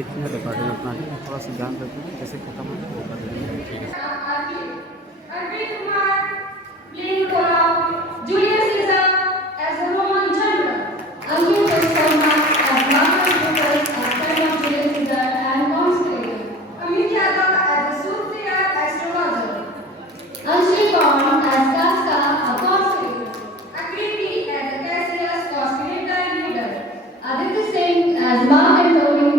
कितने रिकॉर्डिंग अपना है, थोड़ा सा ध्यान रखना कैसे खत्म होगा recording. Arvind Kumar playing the role of Julius Caesar as a Roman general. Ankit Sharma as Marcus Brutus as son of Julius Caesar and conspirator. Amit Yadav as a soothsayer astrologer. Anshul Kaur as Casca, a conspirator. Akriti as a Cassius conspirator and leader. Aditya Singh as Mark Antony,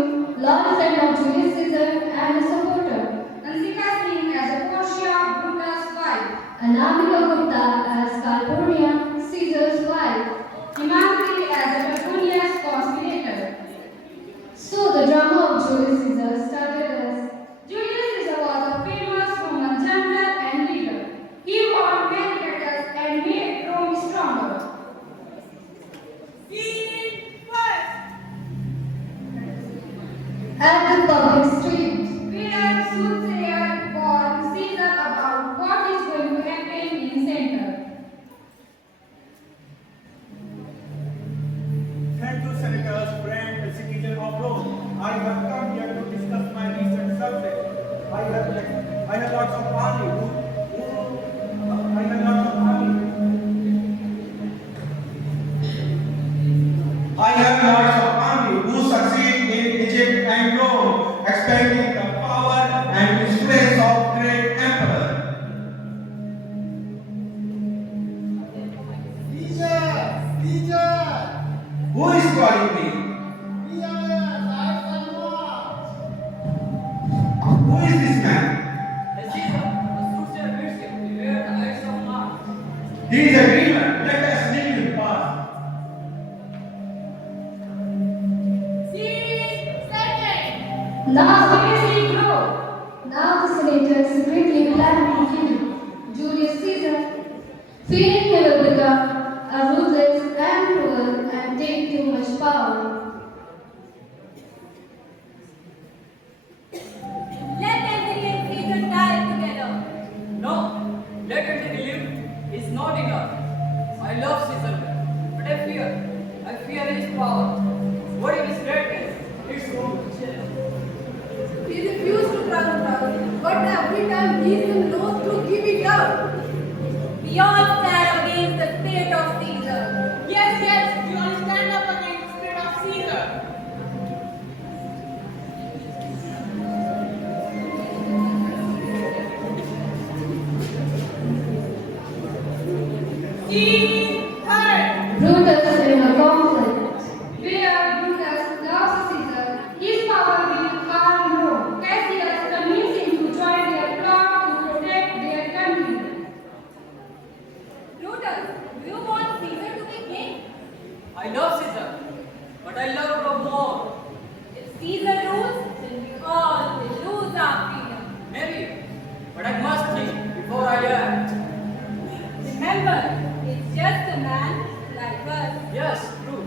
lord friend of Julius Caesar and a supporter. Nansika Singh as a Portia, Brutus' wife. Anamika Gupta as Calpurnia, Caesar's wife. Himanti as a Petronius conspirator. So the drama of Julius Caesar started as Julius Caesar was a famous Roman general and leader. He won many battles and made Rome stronger. Scene first. At the public street, where soothsayer warned Caesar about what is going to happen in center. Thank you, senators, friends, and citizens of Rome. I have come here to discuss my recent success. I have lots of army. I have lots of army who succeed in Egypt and Rome, expanding the power and influence of great emperor. Who is calling me? Who is this man? He is a dreamer. Let us leave him pass. Now seriously grow. Now the senators secretly planned to kill Julius Caesar, fearing he will become a ruthless and cruel and take too much power. Let Antony and Caesar die together. No, let Antony live is not enough. I love Caesar, but I fear his power. What if his greatness? It's going to change. He refused to run down, but every time he seemed loath to give it up. We all stand against the spirit of Caesar. Yes, we all stand up against the spirit of Caesar. Scene third. Brutus in a conflict. Where Brutus loves Caesar, his power will harm Rome. Cassius convinced him to join their plot to protect their country. Brutus, do you want Caesar to be king? I love Caesar, but I love Rome more. If Caesar rules, then we all will lose our freedom. Maybe, but I must think before I act. Remember, he's just a man like us. Yes, true.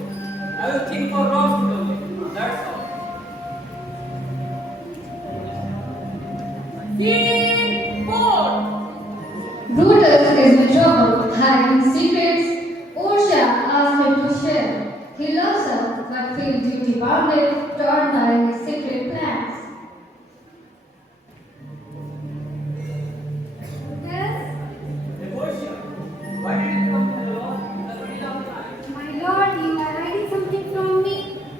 I will think for Rome's good only. That's all. Scene fourth. Brutus is in trouble, hiding secrets. Portia asked him to share. He loves her, but feels duty bounded to ordinary his secret plans. Yes, Hey, Portia, why did you come to the law in the middle of the night? My lord, you are hiding something from me.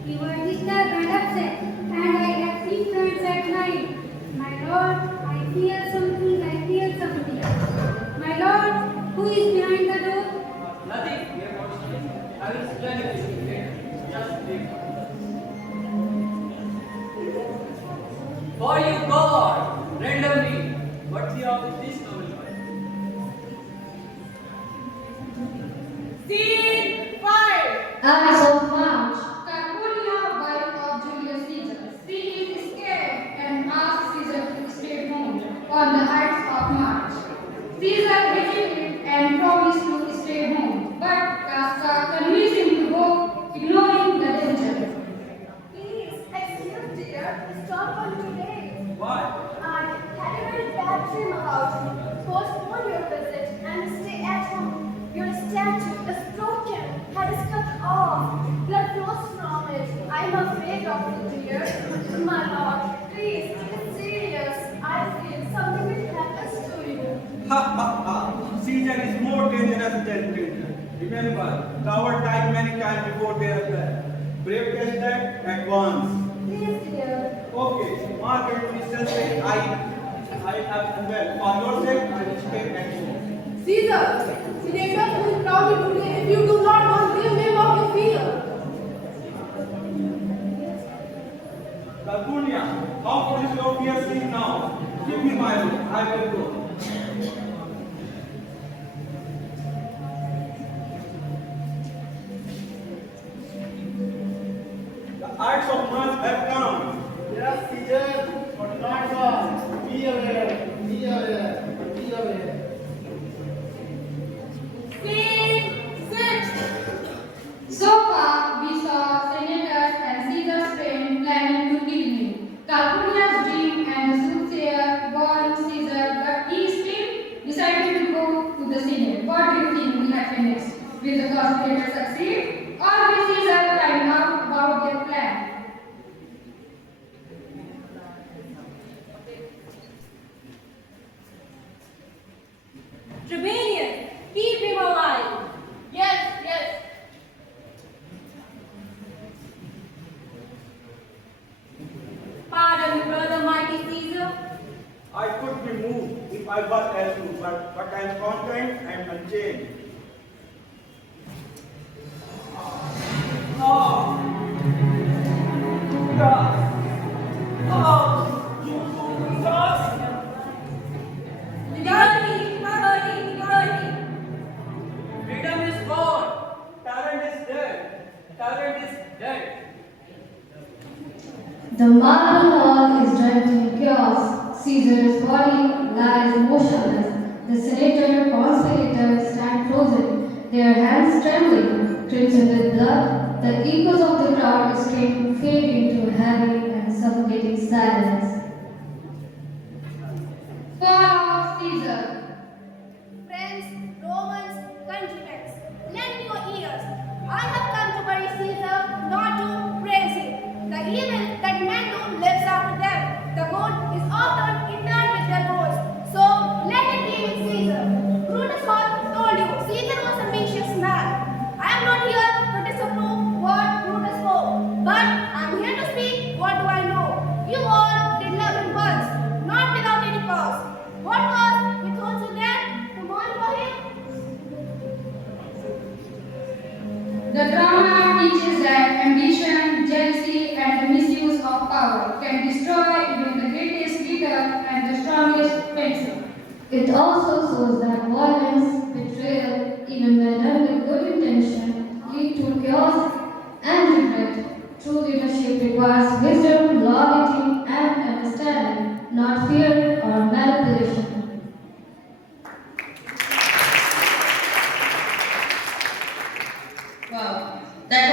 You are disturbed and upset, and I have secrets at night. My lord, I fear something, My lord, who is behind the door? Nothing, dear Portia. I will explain it to you later. Just wait. For you, God, render me worthy of this noble life. Scene five. Eyes of March. Calpurnia, wife of Julius Caesar. She is scared and asks Caesar to stay home on the heights of March. Caesar rejected and promised to stay home, but Casca convinced him to go, ignoring the danger. Please, excuse dear, stop on today. Why? I had a very bad dream about you. Postpone your visit and stay at home. Your statue is broken, head is cut off, blood flows from it. I'm afraid of you, dear. My Ha ha ha. Caesar is more dangerous than Caesar. Remember, coward died many times before their death. Brave test that at once. Yes, dear. Okay, Mark and Crystal say I have well. For your sake, I will stay at home. Caesar, Senator will proudly today if you do not want them, they walk in fear. Calpurnia, how could you your fear seen now? Give me my room, I will go. The acts of Mars have come. Yes, Caesar, but not far. Be aware, be aware, be aware. Scene 6. So far, we saw senators and Caesar's friend planning to kill him. Calpurnia's dream and the soothsayer warned Caesar, but he still decided to go to the Senate. What do you think will happen next? Will the conspirator succeed? Or will Caesar find out about their plan? Trebanian, keep him alive. Yes, yes. Pardon, brother mighty Caesar. I could be moved if I was as you, but I am content and unchanged. Freedom is gone. Tyrant is dead. Tyrant is dead. The marble hall is drenched in chaos. Caesar's body lies motionless. The senator conspirators stand frozen, their hands trembling, crimson with blood. The echoes of the crowd strain fade into heavy and suffocating silence. Fall of Caesar. Friends, Romans, countrymen, lend your ears. I have come to bury Caesar, not to praise him. The evil that men do lives after them. The good is often interred with their goals. So let it be with Caesar. Brutus told you Caesar was a vicious man. I am not here to disapprove what Brutus spoke, but I am here to speak what do I know. You all did love him once, not without any cause. What cause withholds you then to mourn for him? The drama teaches that ambition, jealousy, and the misuse of power can destroy even the greatest leader and the strongest fencer. It also shows that violence, betrayal, even when done with good intention, lead to chaos and regret. True leadership requires wisdom, loyalty, and understanding, not fear or manipulation. Wow, that